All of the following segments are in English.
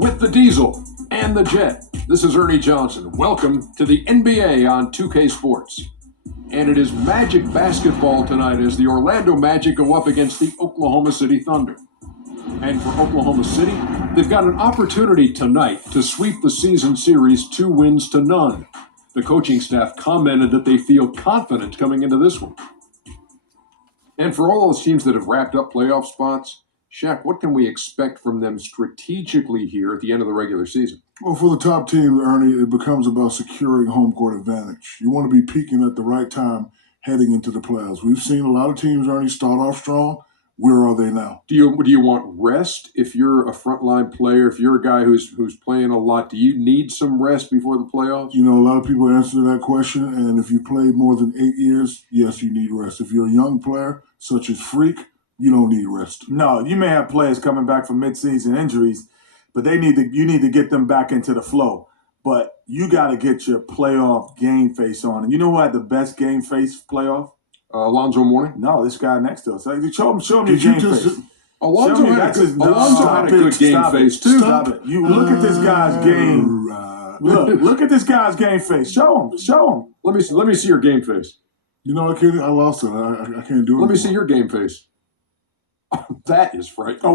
with the Diesel and the Jet. This is Ernie Johnson. Welcome to the NBA on 2K Sports. And it is Magic basketball tonight as the Orlando Magic go up against the Oklahoma City Thunder. And for Oklahoma City, they've got an opportunity tonight to sweep the season series 2-0. The coaching staff commented that they feel confident coming into this one. And for all those teams that have wrapped up playoff spots, Shaq, what can we expect from them strategically here at the end of the regular season? Well, for the top team, Ernie, it becomes about securing home court advantage. You want to be peaking at the right time heading into the playoffs. We've seen a lot of teams, Ernie, start off strong. Where are they now? Do you want rest if you're a frontline player? If you're a guy who's playing a lot, do you need some rest before the playoffs? You know, a lot of people answer that question, and if you played more than 8 years, yes, you need rest. If you're a young player, such as Freak, you don't need rest. No, you may have players coming back from midseason injuries, but you need to get them back into the flow. But you got to get your playoff game face on. And you know who had the best game face playoff? Alonzo Mourning? No, this guy next to us. Show him your game face. Alonzo had a good game face too. Stop it. You look at this guy's game. Look at this guy's game face. Show him. Let me see your game face. You know, I lost it. I can't do it. Let me see your game face. That is frightening. Oh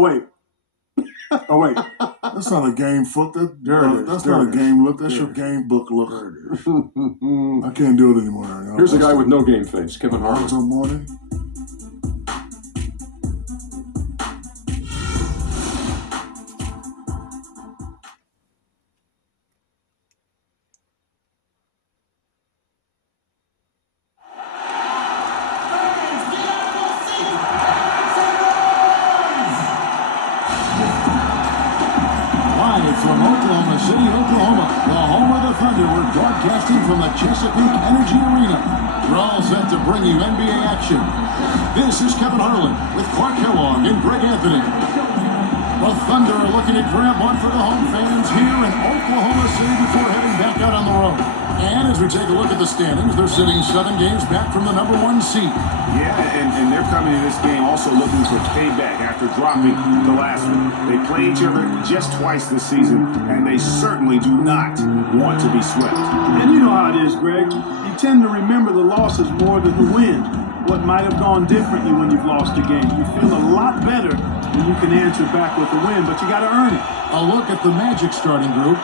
wait. That's not a game foot. That's not a game look. That's your game book look. I can't do it anymore. Here's a guy with no game face, Kevin Harlan. Alonzo Mourning. From Oklahoma City, Oklahoma, the home of the Thunder, we're broadcasting from the Chesapeake Energy Arena. We're all set to bring you NBA action. This is Kevin Harlan with Clark Kellogg and Greg Anthony. The Thunder are looking to grab one for the home fans here in Oklahoma City before heading back out on the road. And as we take a look at the standings, they're sitting 7 games back from the number 1 seed. Yeah, and they're coming to this game also looking for payback after dropping the last one. They play each other just twice this season, and they certainly do not want to be swept. And you know how it is, Greg. You tend to remember the losses more than the win. What might have gone differently when you've lost a game. You feel a lot better when you can answer back with a win, but you got to earn it. A look at the Magic starting group.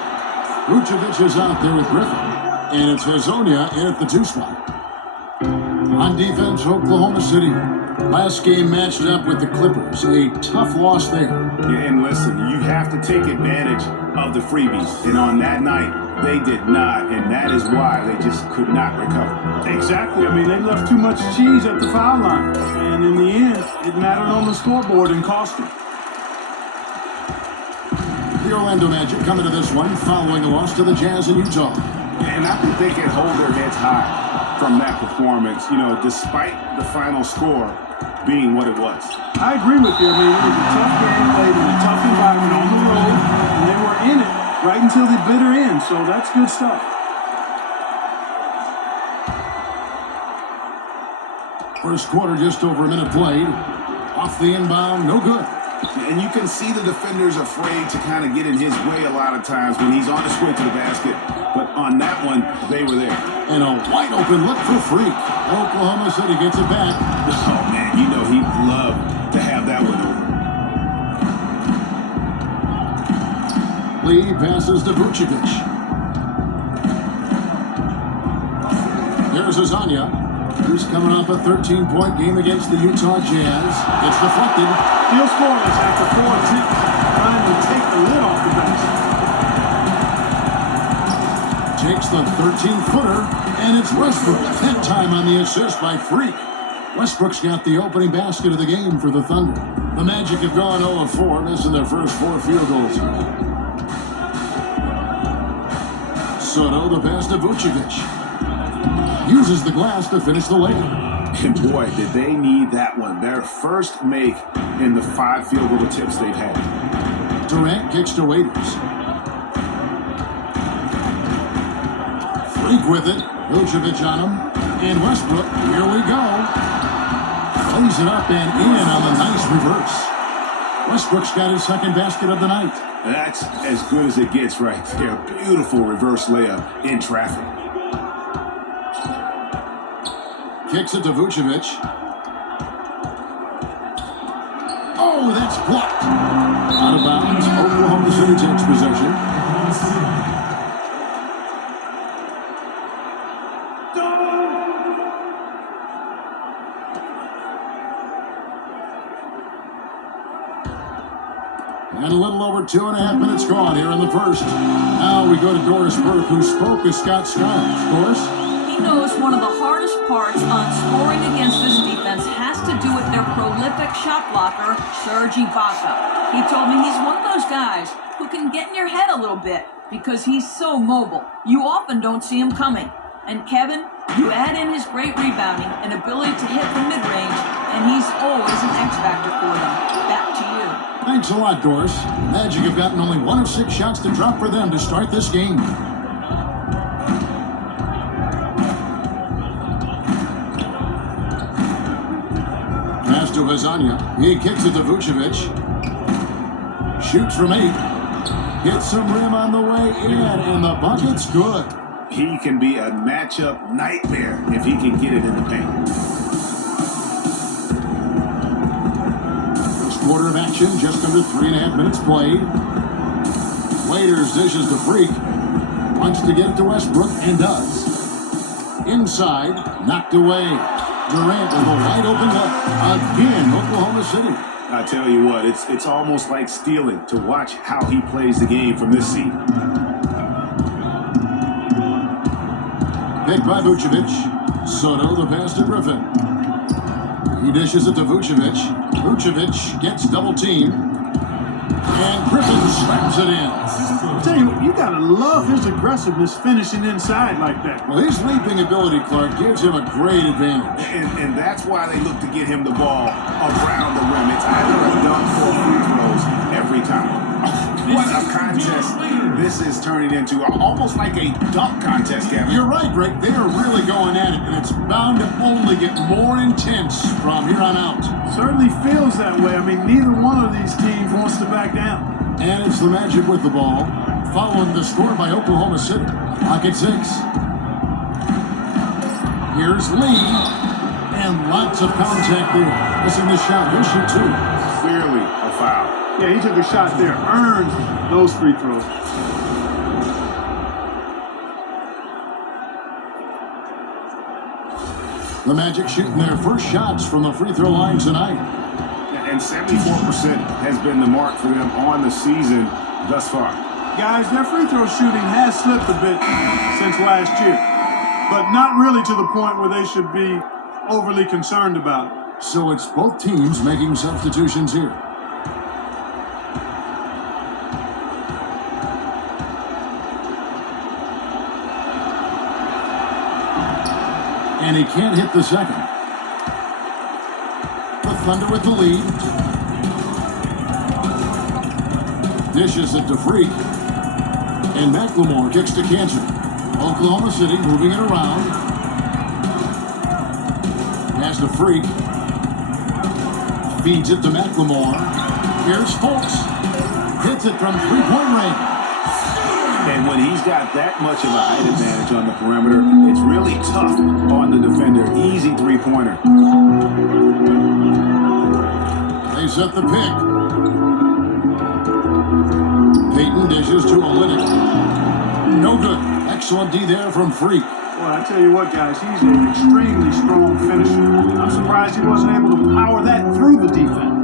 Vucevic is out there with Griffin. And it's Hezonja in at the 2 spot. On defense, Oklahoma City. Last game matched up with the Clippers. A tough loss there. Yeah, and listen, you have to take advantage of the freebies. And on that night, they did not. And that is why they just could not recover. Exactly. I mean, they left too much cheese at the foul line. And in the end, it mattered on the scoreboard and cost them. The Orlando Magic coming to this one following a loss to the Jazz in Utah. And I think they can hold their heads high from that performance, despite the final score being what it was. I agree with you. I mean, it was a tough game played in a tough environment on the road, and they were in it right until the bitter end, so that's good stuff. First quarter, just over a minute played. Off the inbound, no good. And you can see the defenders afraid to kind of get in his way a lot of times when he's on his way to the basket. But on that one, they were there. And a wide open look for Freak. Oklahoma City gets it back. Oh, man, he'd love to have that one over. Lee passes to Vucevic. Here's Hezonja. He's coming off a 13-point game against the Utah Jazz. It's deflected. Still scoreless after 4 attempts, trying to take the lid off the basket. Takes the 13-footer, and it's Westbrook. That time on the assist by Freak. Westbrook's got the opening basket of the game for the Thunder. The Magic have gone 0-4, missing their first 4 field goals. Soto the pass to Vucevic. Uses the glass to finish the layup. And boy, did they need that one. Their first make in the 5 field goal attempts they've had. Durant kicks to Waiters. Freak with it. Vucevic on him. And Westbrook, here we go. Plays it up and in on the nice reverse. Westbrook's got his second basket of the night. And that's as good as it gets right there. Beautiful reverse layup in traffic. Kicks it to Vucevic. Oh, that's blocked. Out of bounds. Oklahoma City takes possession. And a little over 2.5 minutes gone here in the first. Now we go to Doris Burke, who spoke with Scott Skiles. Doris? He knows one of the hardest parts on scoring against this defense has to do with their prolific shot blocker, Serge Ibaka. He told me he's one of those guys who can get in your head a little bit because he's so mobile. You often don't see him coming. And Kevin, you add in his great rebounding and ability to hit the mid-range, and he's always an X factor for them. Back to you. Thanks a lot, Doris. Magic have gotten only 1 of 6 shots to drop for them to start this game. Pass to Hazanya. He kicks it to Vucevic. Shoots from 8. Hits some rim on the way in, and the bucket's good. He can be a matchup nightmare if he can get it in the paint. First quarter of action, just under 3.5 minutes played. Waiters dishes to Freak. Wants to get it to Westbrook, and does. Inside, knocked away. Durant with a wide open look. Again, Oklahoma City. I tell you what, it's almost like stealing to watch how he plays the game from this seat. Picked by Vucevic. Soto the pass to Griffin. He dishes it to Vucevic. Vucevic gets double teamed. And Griffin slams it in. I tell you gotta love his aggressiveness finishing inside like that. Well, his leaping ability, Clark, gives him a great advantage. And that's why they look to get him the ball around the rim. It's either a dunk or free throws every time. What a contest this is turning into. Almost like a dunk contest, Kevin. You're right, Greg. They are really going at it, and it's bound to only get more intense from here on out. Certainly feels that way. I mean, neither one of these teams wants to back down. And it's the Magic with the ball, following the score by Oklahoma City. Clock at 6. Here's Lee, and lots of contact there. Missing the shot. He'll shoot 2. Clearly a foul. Yeah, he took a shot there, earned those free throws. The Magic shooting their first shots from the free throw line tonight. And 74% has been the mark for them on the season thus far. Guys, their free throw shooting has slipped a bit since last year, but not really to the point where they should be overly concerned about it. So it's both teams making substitutions here. And he can't hit the second. The Thunder with the lead. Dishes it to Freak. And McLemore kicks to Cantor. Oklahoma City moving it around. Pass to Freak. Feeds it to McLemore. Here's Fultz. Hits it from three-point range. And when he's got that much of a height advantage on the perimeter, it's really tough on the defender. Easy three-pointer. They set the pick. Peyton dishes to Olynyk. No good. Excellent D there from Freak. Well, I tell you what, guys, he's an extremely strong finisher. I'm surprised he wasn't able to power that through the defense.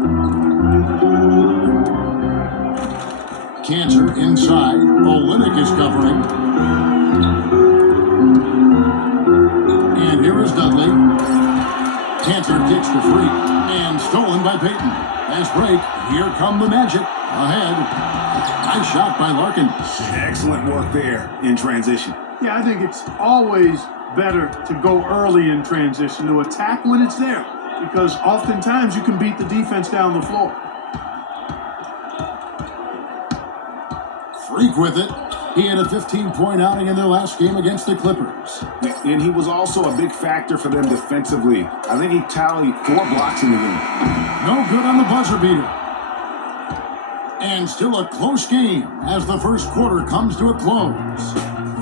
Cantor inside. Olynyk is covering. And here is Dudley. Cantor kicks to Freak. And stolen by Peyton. Fast break. Here come the Magic. Ahead. Nice shot by Larkin. Excellent work there in transition. Yeah, I think it's always better to go early in transition, to attack when it's there, because oftentimes you can beat the defense down the floor. Freak with it. He had a 15-point outing in their last game against the Clippers. And he was also a big factor for them defensively. I think he tallied 4 blocks in the game. No good on the buzzer beater. And still a close game as the first quarter comes to a close.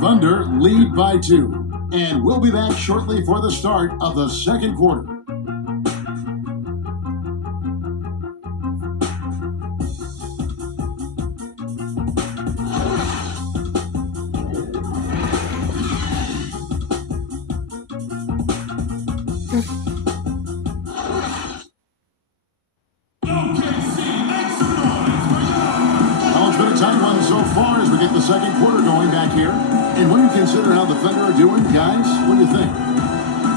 Thunder lead by 2. And we'll be back shortly for the start of the second quarter. Well, it's been a tight one so far as we get the second quarter going back here. And when you consider how the Thunder are doing, guys, what do you think?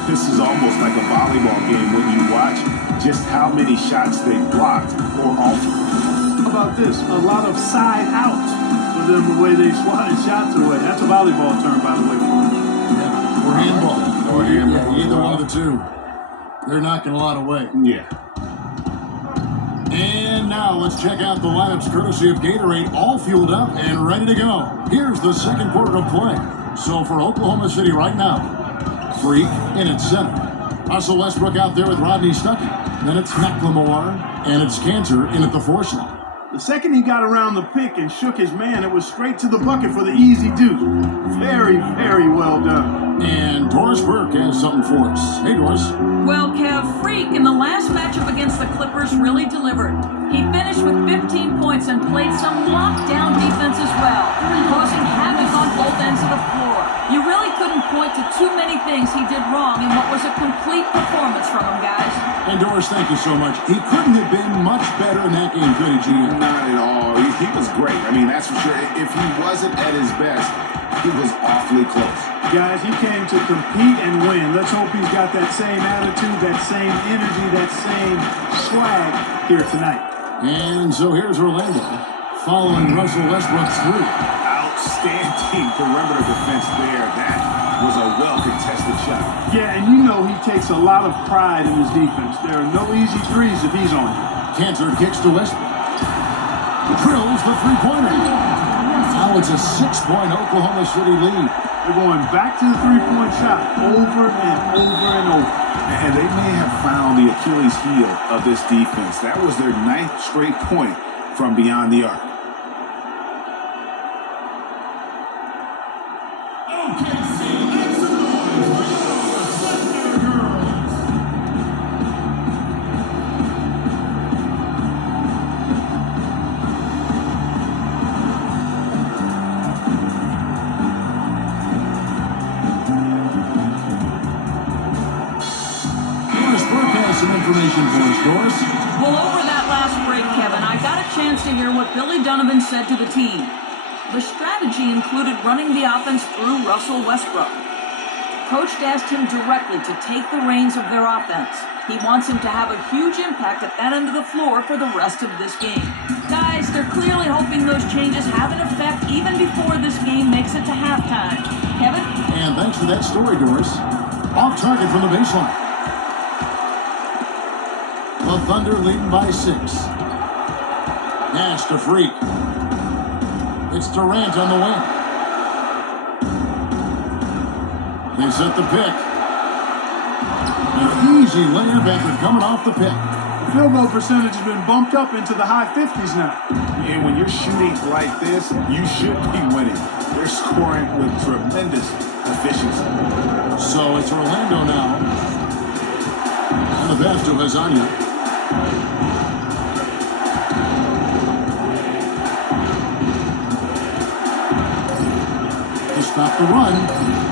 This is almost like a volleyball game when you watch just how many shots they blocked or altered. How about this? A lot of side out for them, the way they swatted shots away. That's a volleyball term, by the way. Or handball. Or handball. Yeah, either one of the two. They're knocking a lot away. Yeah. And now let's check out the lineups courtesy of Gatorade, all fueled up and ready to go. Here's the second quarter of play. So for Oklahoma City right now, Freak in at center. Russell Westbrook out there with Rodney Stuckey. Then it's McLemore and it's Cantor in at the 4 slot. The second he got around the pick and shook his man, it was straight to the bucket for the easy deuce. Very, very well done. And Doris Burke has something for us. Hey, Doris. Well, Kev, Freak in the last matchup against the Clippers really delivered. He finished with 15 points and played some lockdown defense as well, causing havoc on both ends of the floor. You really couldn't point to too many things he did wrong in what was a complete performance from him, guys. And Doris, thank you so much. He couldn't have been much better in that game, could he, GM? Not at all. He was great. I mean, that's for sure. If he wasn't at his best, he was awfully close. Guys, he came to compete and win. Let's hope he's got that same attitude, that same energy, that same swag here tonight. And so here's Orlando, following Russell Westbrook's 3. Outstanding perimeter defense there. That was a well-contested shot. Yeah, and you know he takes a lot of pride in his defense. There are no easy threes if he's on you. Cantor kicks to Westbrook. Drills the three-pointer. Now it's a 6-point Oklahoma City lead. They're going back to the three-point shot over and over and over. And they may have found the Achilles heel of this defense. That was their 9th straight point from beyond the arc. Some information for us, Doris. Well, over that last break, Kevin, I got a chance to hear what Billy Donovan said to the team. The strategy included running the offense through Russell Westbrook. Coach asked him directly to take the reins of their offense. He wants him to have a huge impact at that end of the floor for the rest of this game. Guys, they're clearly hoping those changes have an effect even before this game makes it to halftime. Kevin? And thanks for that story, Doris. Off target from the baseline. The Thunder leading by 6. Nash to Freak. It's Durant on the wing. They set the pick. An easy layup after coming off the pick. The field goal percentage has been bumped up into the high 50s now. And when you're shooting like this, you should be winning. They're scoring with tremendous efficiency. So it's Orlando now. On the pass to Lasagna. To stop the run.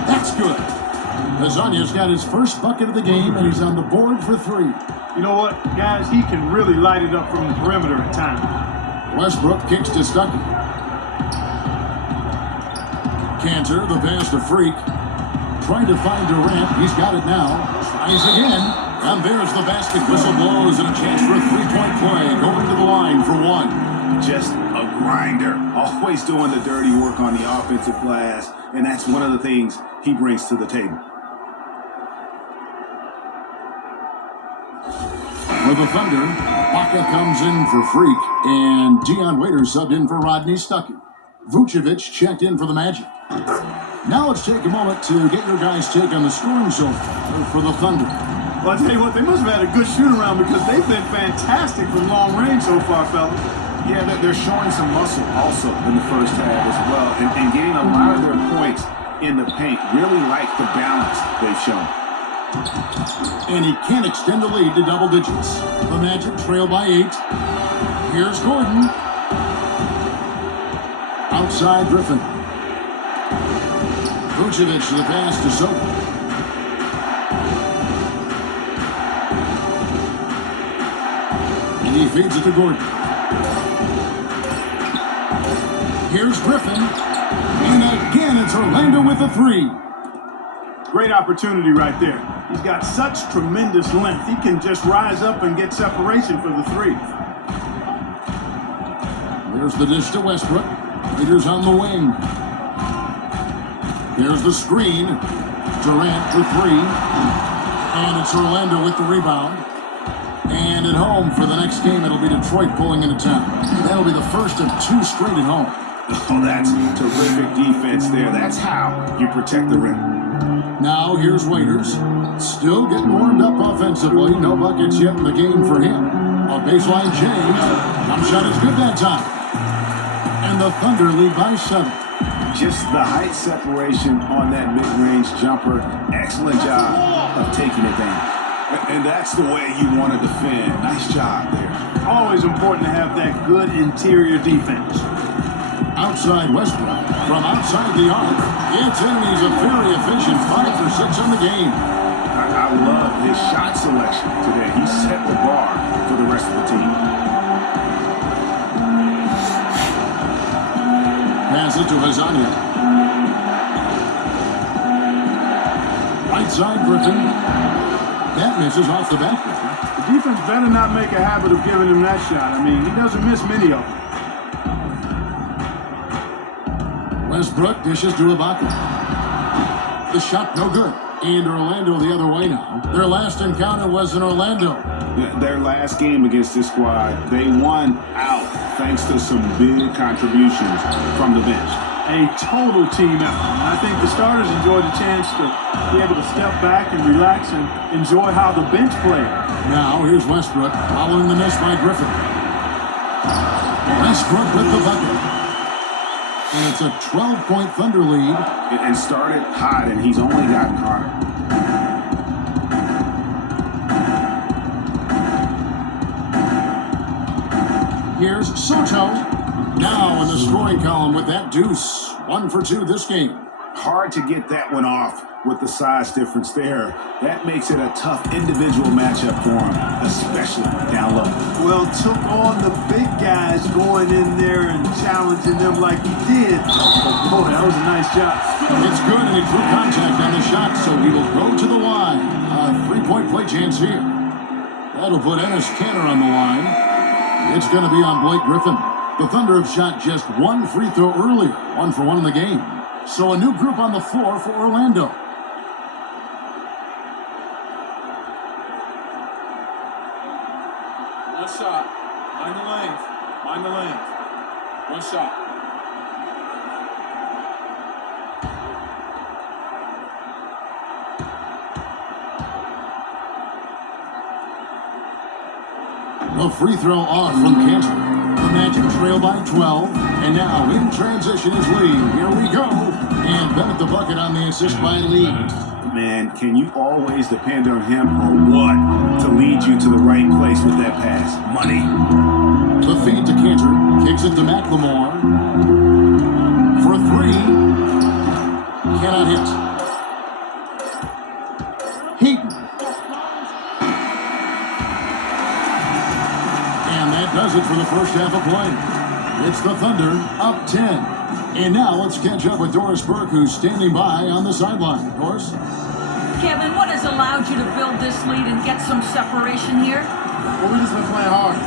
That's good. Lasagna's got his first bucket of the game, and he's on the board for 3. You know what, guys? He can really light it up from the perimeter at times. Westbrook kicks to Stuckey. Cantor, the pass to Freak. Trying to find Durant. He's got it now. Tries again. And there's the basket. Whistle blows and a chance for a 3-point play. Going to the line for 1. Just a grinder. Always doing the dirty work on the offensive glass. And that's one of the things he brings to the table. For the Thunder, Baca comes in for Freak. And Dion Waiters subbed in for Rodney Stuckey. Vucevic checked in for the Magic. Now let's take a moment to get your guys' take on the scoring so far for the Thunder. Well, I'll tell you what, they must have had a good shoot-around because they've been fantastic from long range so far, fellas. Yeah, they're showing some muscle also in the first half as well, and getting a lot of their points in the paint. Really like the balance they've shown. And he can't extend the lead to double digits. The Magic trail by 8. Here's Gordon. Outside Griffin. Vucevic to the pass to Soko. And he feeds it to Gordon. Here's Griffin. And again, it's Orlando with a 3. Great opportunity right there. He's got such tremendous length. He can just rise up and get separation for the 3. There's the dish to Westbrook. Leaders on the wing. Here's the screen. Durant for 3. And it's Orlando with the rebound. And at home for the next game, it'll be Detroit pulling into town. That'll be the first of 2 straight at home. Oh, that's terrific defense there. That's how you protect the rim. Now here's Waiters. Still getting warmed up offensively. No buckets yet in the game for him. A baseline change. Jump shot is good that time. And the Thunder lead by 7. Just the height separation on that mid-range jumper. Excellent job of taking it down. And that's the way you want to defend. Nice job there. Always important to have that good interior defense. Outside Westbrook. From outside the arc. It's in. He's a very efficient 5 for 6 on the game. I love his shot selection today. He set the bar for the rest of the team. Pass it to Hazania. Right side Griffin. That misses off the back. The defense better not make a habit of giving him that shot. I mean, he doesn't miss many of them. Westbrook dishes to Ibaka. The shot no good. And Orlando the other way now. Their last encounter was in Orlando. Their last game against this squad, they won out thanks to some big contributions from the bench. A total team effort. And I think the starters enjoyed the chance to be able to step back and relax and enjoy how the bench played. Now here's Westbrook following the miss by Griffin. Westbrook with the bucket. And it's a 12-point Thunder lead. And started hot, and he's only gotten hotter. Here's Soto. Now in the scoring column with that deuce. 1 for 2 this game. Hard to get that one off with the size difference there. That makes it a tough individual matchup for him, especially down low. Well, took on the big guys going in there and challenging them like he did. But boy, that was a nice job. It's good, and he drew contact on the shot, so he will go to the line. A 3-point play chance here. That'll put Enes Kanter on the line. It's going to be on Blake Griffin. The Thunder have shot just 1 free throw earlier, 1 for 1 in the game. So a new group on the floor for Orlando. One shot. Mind the lanes. Mind the lanes. One shot. The free throw off from Kanter. The Magic trail by 12. And now in transition is Lee. Here we go. And Bennett the bucket on the assist by Lee. Man, can you always depend on him or what to lead you to the right place with that pass? Money. The feed to Kanter. Kicks it to McLemore. For 3. Cannot hit. Heaton. And that does it for the first half of play. It's the Thunder up 10. And now let's catch up with Doris Burke, who's standing by on the sideline. Doris? Kevin, what has allowed you to build this lead and get some separation here? Well, we just been playing hard.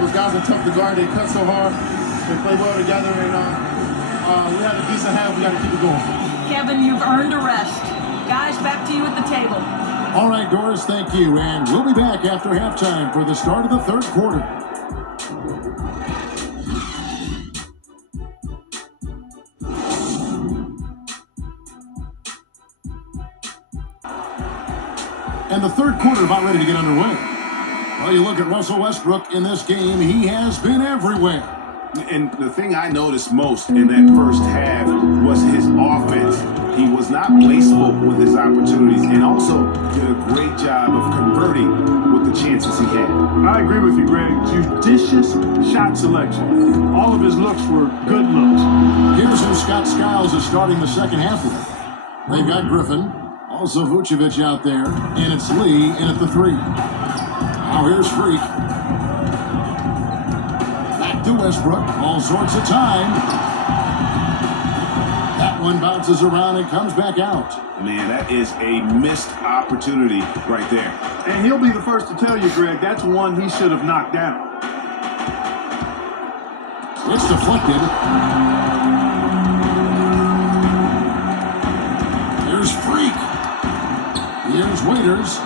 Those guys are tough to guard. They cut so hard. They play well together, and we had a decent half. We got to keep it going. Kevin, you've earned a rest. Guys, back to you at the table. All right, Doris, thank you. And we'll be back after halftime for the start of the third quarter. And the third quarter about ready to get underway. Well, you look at Russell Westbrook in this game, he has been everywhere. And the thing I noticed most in that first half was his offense. He was not wasteful with his opportunities and also did a great job of converting with the chances he had. I agree with you, Greg. Judicious shot selection. All of his looks were good looks. Here's who Scott Skiles is starting the second half with. They've got Griffin, also Vucevic out there, and it's Lee in at the 3. Now here's Freak. Back to Westbrook, all sorts of time. That one bounces around and comes back out. Man, that is a missed opportunity right there. And he'll be the first to tell you, Greg, that's one he should have knocked down. It's deflected. Here's Freak. Here's Waiters.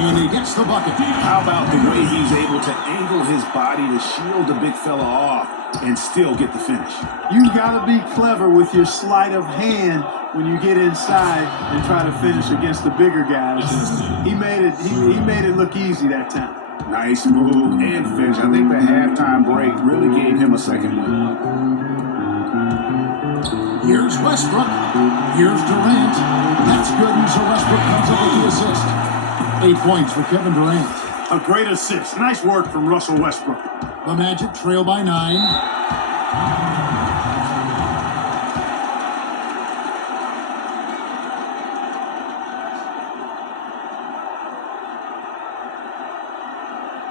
And he gets the bucket. How about the way he's able to angle his body to shield the big fella off and still get the finish? You got to be clever with your sleight of hand when you get inside and try to finish against the bigger guys. He made it look easy that time. Nice move and finish. I think the halftime break really gave him a second win. Here's Westbrook. Here's Durant. That's good, and so Westbrook comes up with the assist. 8 points for Kevin Durant. A great assist. Nice work from Russell Westbrook. The Magic trail by 9.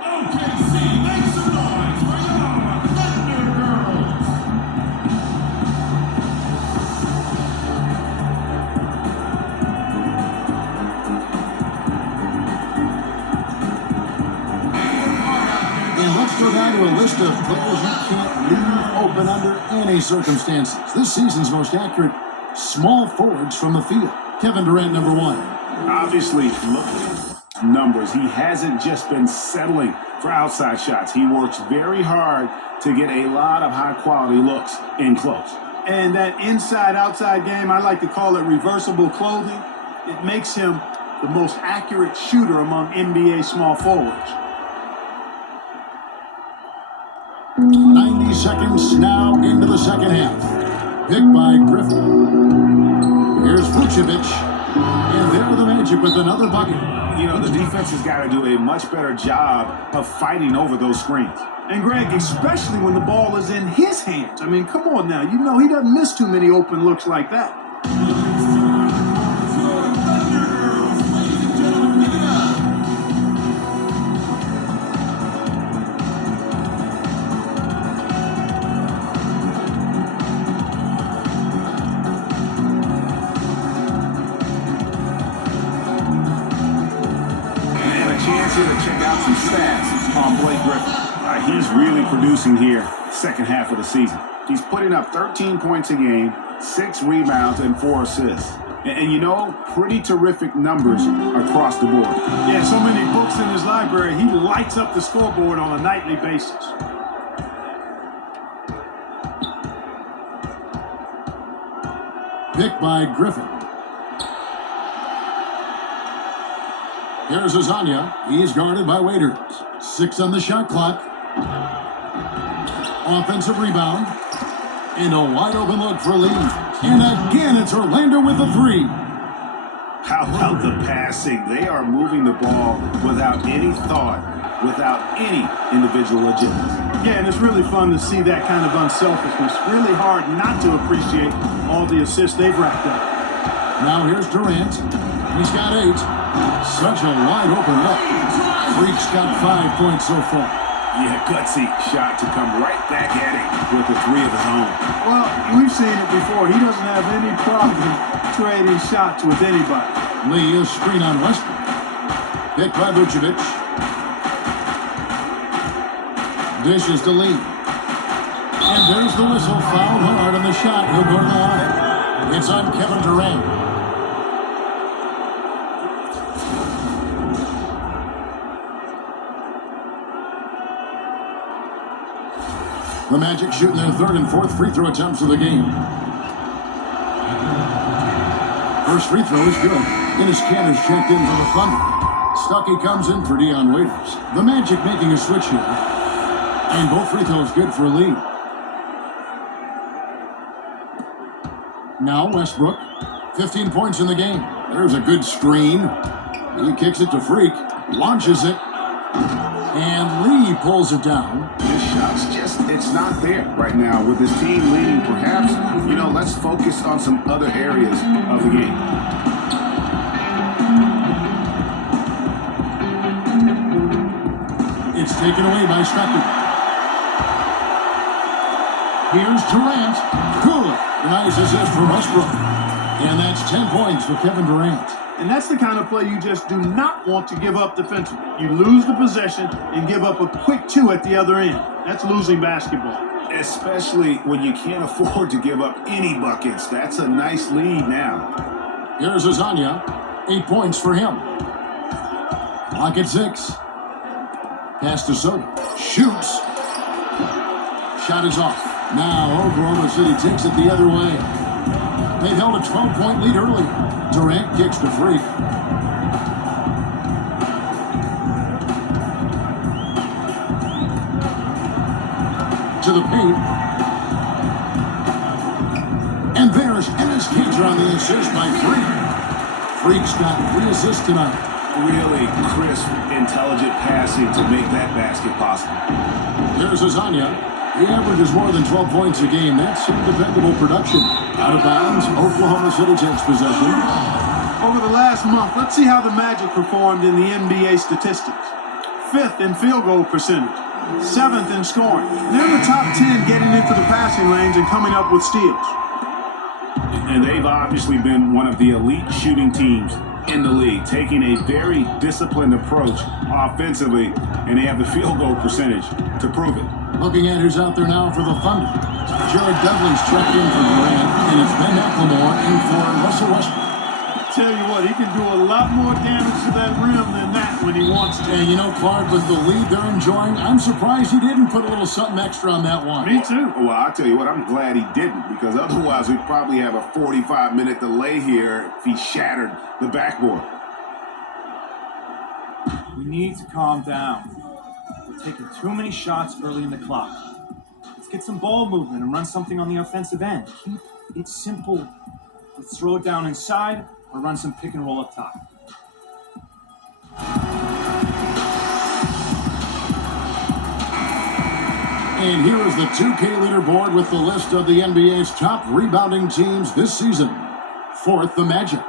OKC, make some noise for your Thunder Girls. And let's go down to a list of players you can't leave open under any circumstances. This season's most accurate small forwards from the field. Kevin Durant, number 1. Obviously, looking at numbers, he hasn't just been settling for outside shots. He works very hard to get a lot of high-quality looks in close. And that inside-outside game, I like to call it reversible clothing. It makes him the most accurate shooter among NBA small forwards. 90 seconds now into the second half. Picked by Griffin. Here's Vucevic. And there the Magic with another bucket. You know, the defense has got to do a much better job of fighting over those screens. And Greg, especially when the ball is in his hands. I mean, come on now. You know he doesn't miss too many open looks like that. To check out some stats on Blake Griffin. He's really producing here second half of the season. He's putting up 13 points a game, 6 rebounds, and 4 assists. And you know, pretty terrific numbers across the board. Yeah, so many books in his library. He lights up the scoreboard on a nightly basis. Picked by Griffin. Here's Azania. He's guarded by Waiters. 6 on the shot clock. Offensive rebound. And a wide open look for Lee. And again, it's Orlando with the 3. How about the passing? They are moving the ball without any thought, without any individual agenda. Yeah, and it's really fun to see that kind of unselfishness. Really hard not to appreciate all the assists they've racked up. Now here's Durant. He's got 8. Such a wide open look. Freak's got 5 points so far. Yeah, gutsy shot to come right back at him with the 3 of his own. Well, we've seen it before. He doesn't have any problem trading shots with anybody. Lee, a screen on Westbrook. Picked by Vucevic. Dishes to Lee. And there's the whistle. Fouled hard on the shot. He'll go to the line. It's on Kevin Durant. The Magic shooting their 3rd and 4th free throw attempts of the game. First free throw is good. Dennis Cantor's checked in for the Thunder. Stuckey comes in for Dion Waiters. The Magic making a switch here. And both free throws good for a lead. Now Westbrook, 15 points in the game. There's a good screen. He kicks it to Freak, launches it, and Lee pulls it down. His shot's just, it's not there right now. With his team leading, perhaps, let's focus on some other areas of the game. It's taken away by Stuckey. Here's Durant. Cool. Nice assist from Westbrook. And that's 10 points for Kevin Durant. And that's the kind of play you just do not want to give up defensively. You lose the possession and give up a quick 2 at the other end. That's losing basketball. Especially when you can't afford to give up any buckets. That's a nice lead now. Here's Azania. 8 points for him. Clock at 6. Pass to Soto. Shoots. Shot is off. Now Oklahoma City takes it the other way. They held a 12-point lead early. Durant kicks to Freak. To the paint. And there's Enes Kanter on the assist by Freak. Freak's got 3 assists tonight. Really crisp, intelligent passing to make that basket possible. Here's Azania. He averages more than 12 points a game. That's some dependable production. Out of bounds, Oklahoma City takes possession. Over the last month, let's see how the Magic performed in the NBA statistics. 5th in field goal percentage, 7th in scoring. They're in the top 10 getting into the passing lanes and coming up with steals. And they've obviously been one of the elite shooting teams in the league, taking a very disciplined approach offensively, and they have the field goal percentage to prove it. Looking at who's out there now for the Thunder. Jared Dudley's checked in for Durant, and it's Ben McLemore in for Russell Westbrook. Tell you what, he can do a lot more damage to that rim than that when he wants to. And Clark, with the lead they're enjoying, I'm surprised he didn't put a little something extra on that one. Me too. Well, I'll tell you what, I'm glad he didn't, because otherwise we'd probably have a 45-minute delay here if he shattered the backboard. We need to calm down. We're taking too many shots early in the clock. Let's get some ball movement and run something on the offensive end. Keep it simple. Let's throw it down inside or run some pick and roll up top. And here is the 2K leaderboard with the list of the NBA's top rebounding teams this season. 4th, the Magic.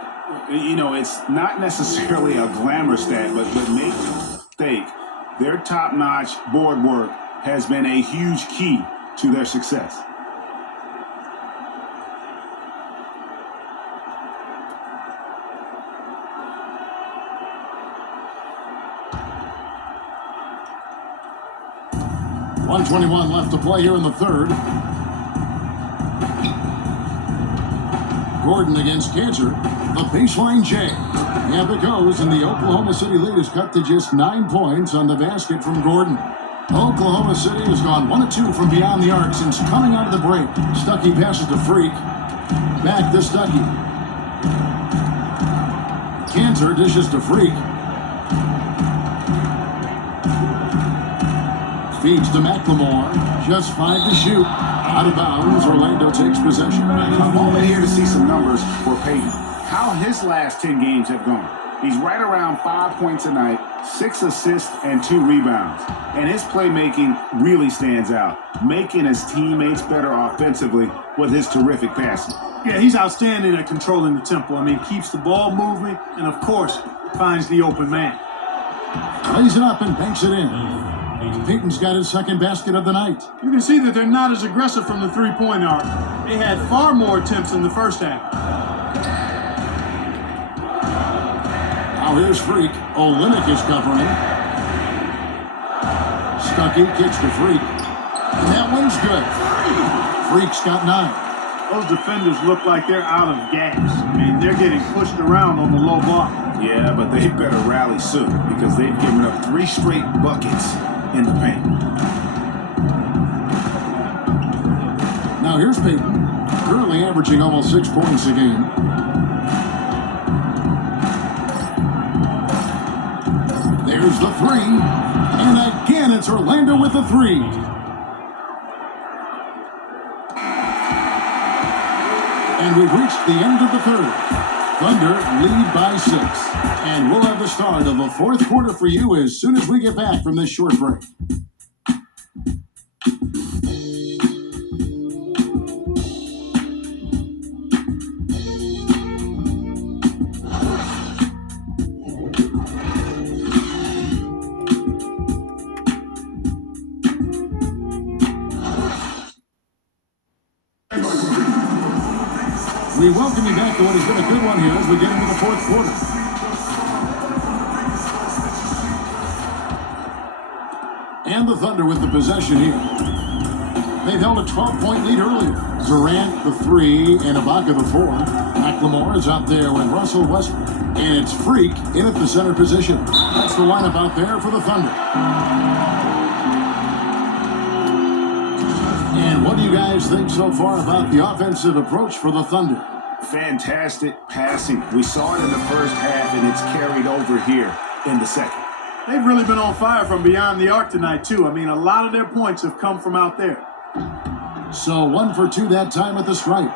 It's not necessarily a glamour stat, but make no mistake, their top-notch board work has been a huge key to their success. .121 left to play here in the third. Gordon against Kanter. The baseline J. Yep, it goes, and the Oklahoma City lead is cut to just 9 points on the basket from Gordon. Oklahoma City has gone 1 of 2 from beyond the arc since coming out of the break. Stuckey passes to Freak. Back to Stuckey. Kanter dishes to Freak. Feeds to McLemore. Just 5 to shoot. Out of bounds. Orlando takes possession. I'm over here to see some numbers for Payton. How his last 10 games have gone. He's right around 5 points a night, 6 assists, and 2 rebounds. And his playmaking really stands out, making his teammates better offensively with his terrific passing. Yeah, he's outstanding at controlling the tempo. Keeps the ball moving and, of course, finds the open man. Lays it up and banks it in. Payton's got his second basket of the night. You can see that they're not as aggressive from the three-point arc. They had far more attempts in the first half. Now here's Freak. Olynyk is covering. Stuckey kicks to Freak. And that one's good. Freak's got 9. Those defenders look like they're out of gas. They're getting pushed around on the low block. Yeah, but they better rally soon because they've given up 3 straight buckets in the paint. Now here's Payton, currently averaging almost 6 points a game. There's the 3, and again it's Orlando with the 3. And we've reached the end of the third. Thunder lead by 6. And we'll have the start of the fourth quarter for you as soon as we get back from this short break. We welcome you back to what has been a good one here as we get into the fourth quarter. And the Thunder with the possession here. They've held a 12-point lead earlier. Durant the 3 and Ibaka the 4. McLemore is out there with Russell Westbrook. And it's Freak in at the center position. That's the lineup out there for the Thunder. And what do you guys think so far about the offensive approach for the Thunder? Fantastic passing. We saw it in the first half, and it's carried over here in the second. They've really been on fire from beyond the arc tonight, too. I mean, a lot of their points have come from out there. So 1 for 2 that time at the stripe.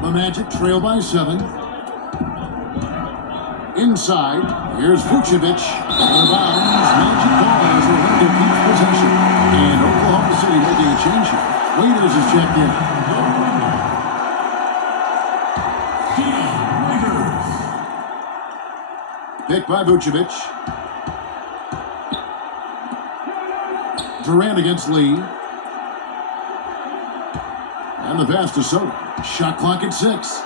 The Magic trail by 7. Inside, here's Vucevic. Out of bounds. Magic ball as Orlando keeps possession. And Oklahoma City making a change here. Waiters is checked in. Pick by Vucevic. Durant against Lee. And the pass to Soto. Shot clock at 6.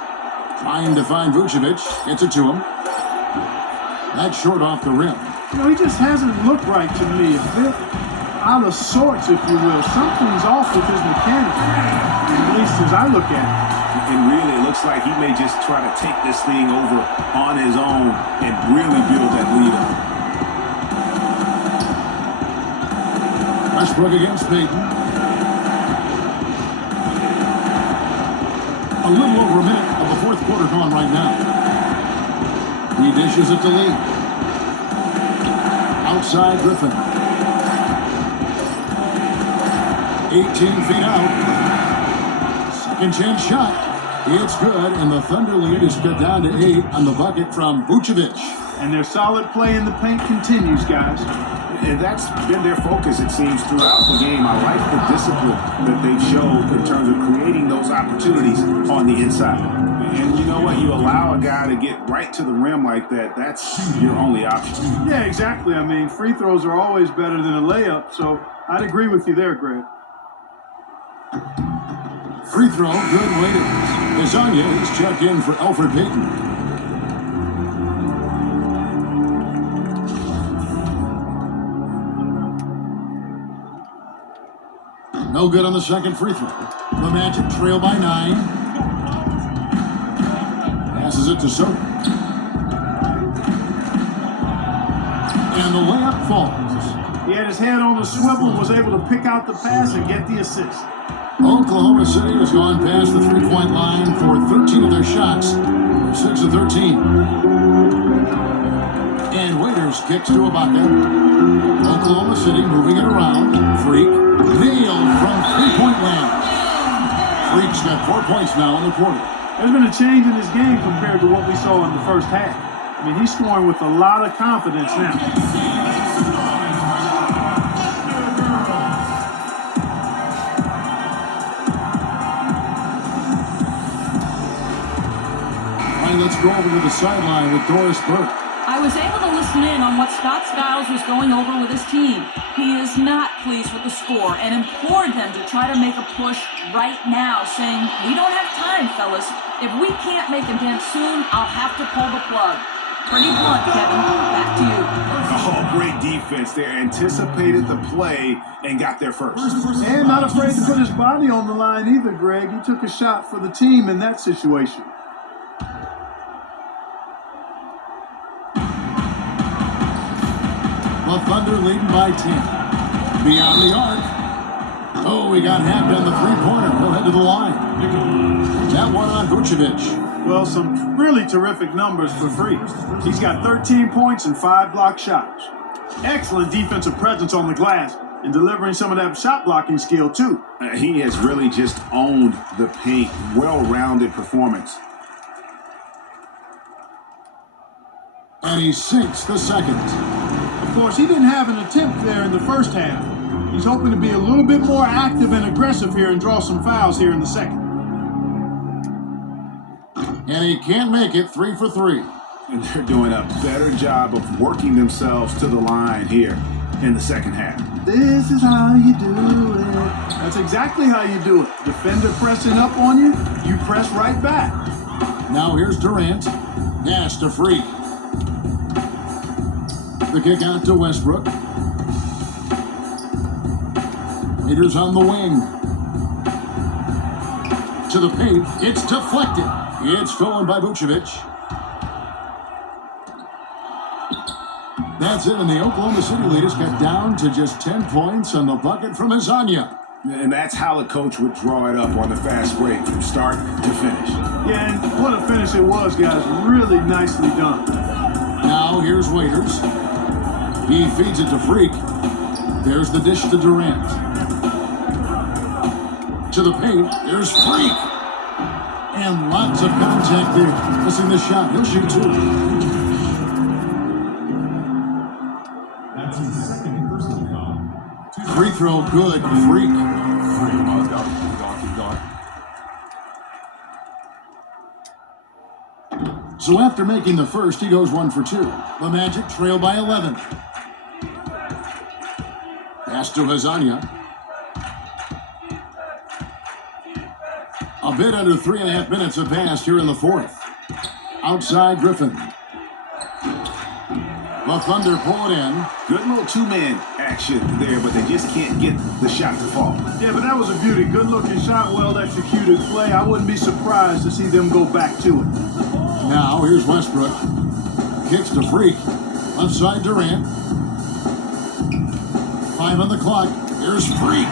Trying to find Vucevic. Gets it to him. That's short off the rim. You know, he just hasn't looked right to me. A bit out of sorts, if you will. Something's off with his mechanics, at least as I look at it. And really, it looks like he may just try to take this thing over on his own and really build that lead up. Westbrook against Payton. A little over a minute of the fourth quarter gone right now. He dishes it to Lee. Outside Griffin. 18 feet out. Second chance shot. It's good, and the Thunder lead is cut down to 8 on the bucket from Vucevic. And their solid play in the paint continues, guys. And that's been their focus, it seems, throughout the game. I like the discipline that they've showed in terms of creating those opportunities on the inside. And you know what? You allow a guy to get right to the rim like that, that's your only option. Yeah, exactly. I mean, free throws are always better than a layup, so I'd agree with you there, Greg. Free throw, good Waiters. Azania is checked in for Elfrid Payton. No good on the second free throw. The Magic trail by 9. Passes it to Soto. And the layup falls. He had his head on the swivel and was able to pick out the pass and get the assist. Oklahoma City has gone past the three-point line for 13 of their shots. 6 of 13. And Waiters kicks to Ibaka. Oklahoma City moving it around. Freak nailed from three-point land. Freak's got 4 points now in the quarter. There's been a change in his game compared to what we saw in the first half. I mean, he's scoring with a lot of confidence now. Let's go over to the sideline with Doris Burke. I was able to listen in on what Scott Skiles was going over with his team. He is not pleased with the score and implored them to try to make a push right now, saying, "We don't have time, fellas. If we can't make a dent soon, I'll have to pull the plug." Pretty blunt, Kevin. Back to you. Oh, great defense there. Anticipated the play and got there first. And not afraid to put his body on the line either, Greg. He took a shot for the team in that situation. The Thunder leading by 10. Beyond the arc. Oh, we got hacked on the three-pointer. He'll head to the line. That one on Vucevic. Well, some really terrific numbers for Freak. He's got 13 points and 5 block shots. Excellent defensive presence on the glass. and delivering some of that shot blocking skill too. He has really just owned the paint. Well-rounded performance. And he sinks the second. Of course, he didn't have an attempt there in the first half. He's hoping to be a little bit more active and aggressive here and draw some fouls here in the second. And he can't make it 3 for 3. And they're doing a better job of working themselves to the line here in the second half. This is how you do it. That's exactly how you do it. Defender pressing up on you, you press right back. Now here's Durant. Pass to Freak. The kick out to Westbrook. Raiders on the wing. To the paint. It's deflected. It's stolen by Vucevic. That's it, and the Oklahoma City leaders got down to just 10 points on the bucket from Azania. And that's how the coach would draw it up on the fast break from start to finish. Yeah, and what a finish it was, guys. Really nicely done. Now here's Waiters. He feeds it to Freak. There's the dish to Durant. To the paint. There's Freak. And lots of contact there. Missing the shot. He'll shoot two. That's his second personal foul. Free throw good. Freak. Let's go. Keep going. So after making the first, he goes 1 for 2. The Magic trail by 11. Pass to Hazania. A bit under 3.5 minutes have passed here in the fourth. Outside Griffin. The Thunder pull it in. Good little two-man action there, but they just can't get the shot to fall. Yeah, but that was a beauty. Good-looking shot, well-executed play. I wouldn't be surprised to see them go back to it. Now here's Westbrook. Kicks to Freak. Left side Durant. 5 on the clock. Here's Freak.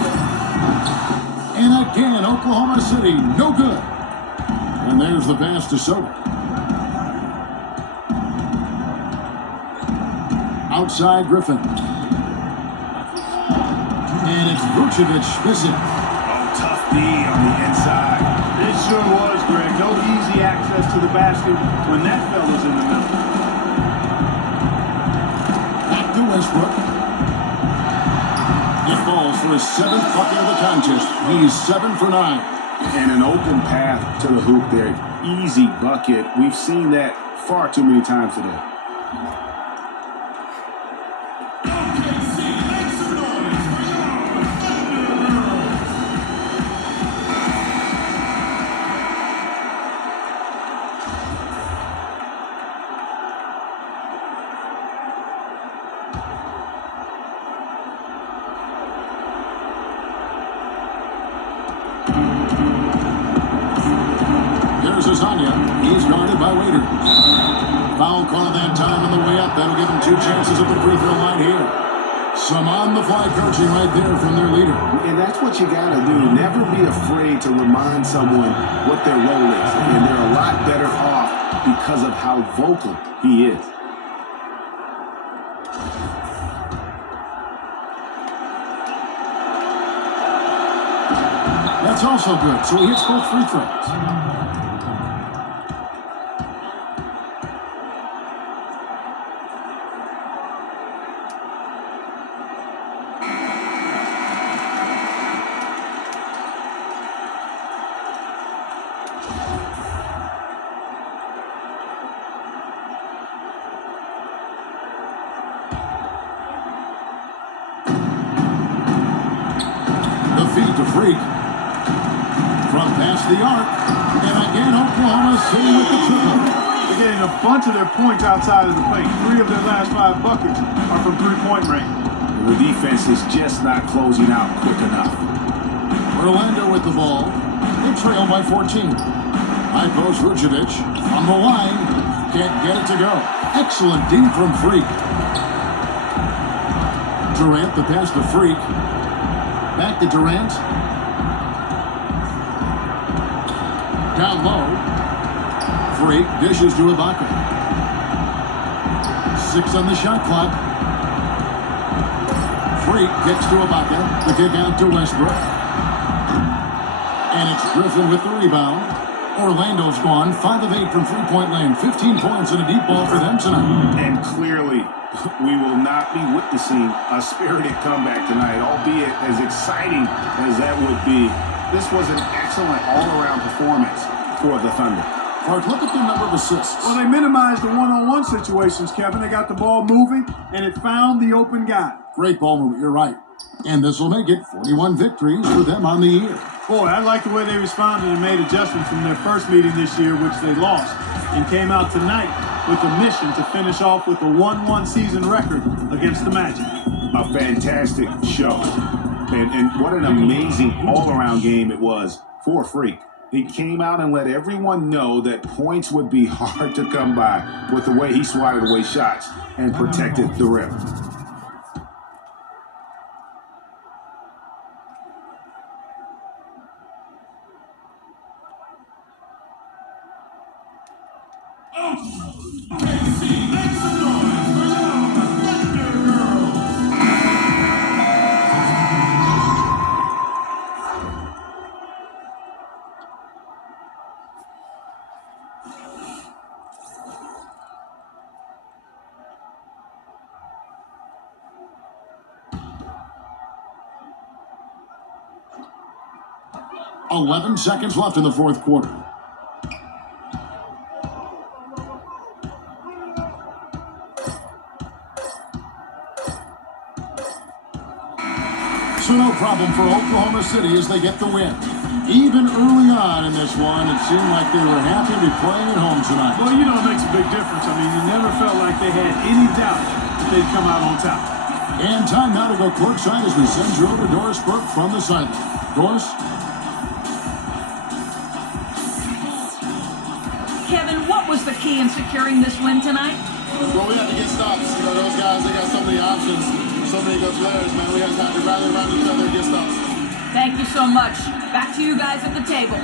And again, Oklahoma City, no good. And there's the pass to Soto. Outside Griffin. And it's Vucevic missing. Oh, tough D on the inside. It sure was, Greg. No easy access to the basket when that fella's in the middle. Back to Westbrook. It falls for his 7th bucket of the contest. He's 7 for 9. And an open path to the hoop there. Easy bucket. We've seen that far too many times today. There's Azania. He's guarded by Waiters. Foul call that time on the way up. That'll give them 2 chances at the free throw line here. Some on-the-fly coaching right there from their leader. And that's what you got to do. Never be afraid to remind someone what their role is. And they're a lot better off because of how vocal he is. That's also good. So he hits both free throws. The feed to Freak. From past the arc. And again, Oklahoma City with the triple. They're getting a bunch of their points outside of the paint. 3 of their last 5 buckets are from three-point range. The defense is just not closing out quick enough. Orlando with the ball. They trail by 14. High post Vucevic on the line. Can't get it to go. Excellent D from Freak. Durant, the pass to Freak. Back to Durant. Down low. Freak dishes to Ibaka. 6 on the shot clock. Freak kicks to Ibaka. The kick out to Westbrook. And it's Griffin with the rebound. Orlando's gone 5 of 8 from three-point land. 15 points and a deep ball for them tonight. And clearly, we will not be witnessing a spirited comeback tonight, albeit as exciting as that would be. This was an excellent all-around performance for the Thunder. Clark, look at the number of assists. Well, they minimized the one-on-one situations, Kevin. They got the ball moving, and it found the open guy. Great ball movement, you're right. And this will make it 41 victories for them on the year. Boy, I like the way they responded and made adjustments from their first meeting this year, which they lost, and came out tonight with a mission to finish off with a 1-1 season record against the Magic. A fantastic show. And what an amazing all-around game it was for Freak. He came out and let everyone know that points would be hard to come by with the way he swatted away shots and protected the rim. $11 seconds left in the fourth quarter. So no problem for Oklahoma City as they get the win. Even early on in this one, it seemed like they were happy to be playing at home tonight. Well, you know, it makes a big difference. I mean, you never felt like they had any doubt that they'd come out on top. And time now to go courtside as we send you over to Doris Burke from the sideline. Doris? Kevin, what was the key in securing this win tonight? Well, we had to get stops. You know, those guys, they got so many options, so many good players, man. We had to rally around each other and get stops. Thank you so much. Back to you guys at the table.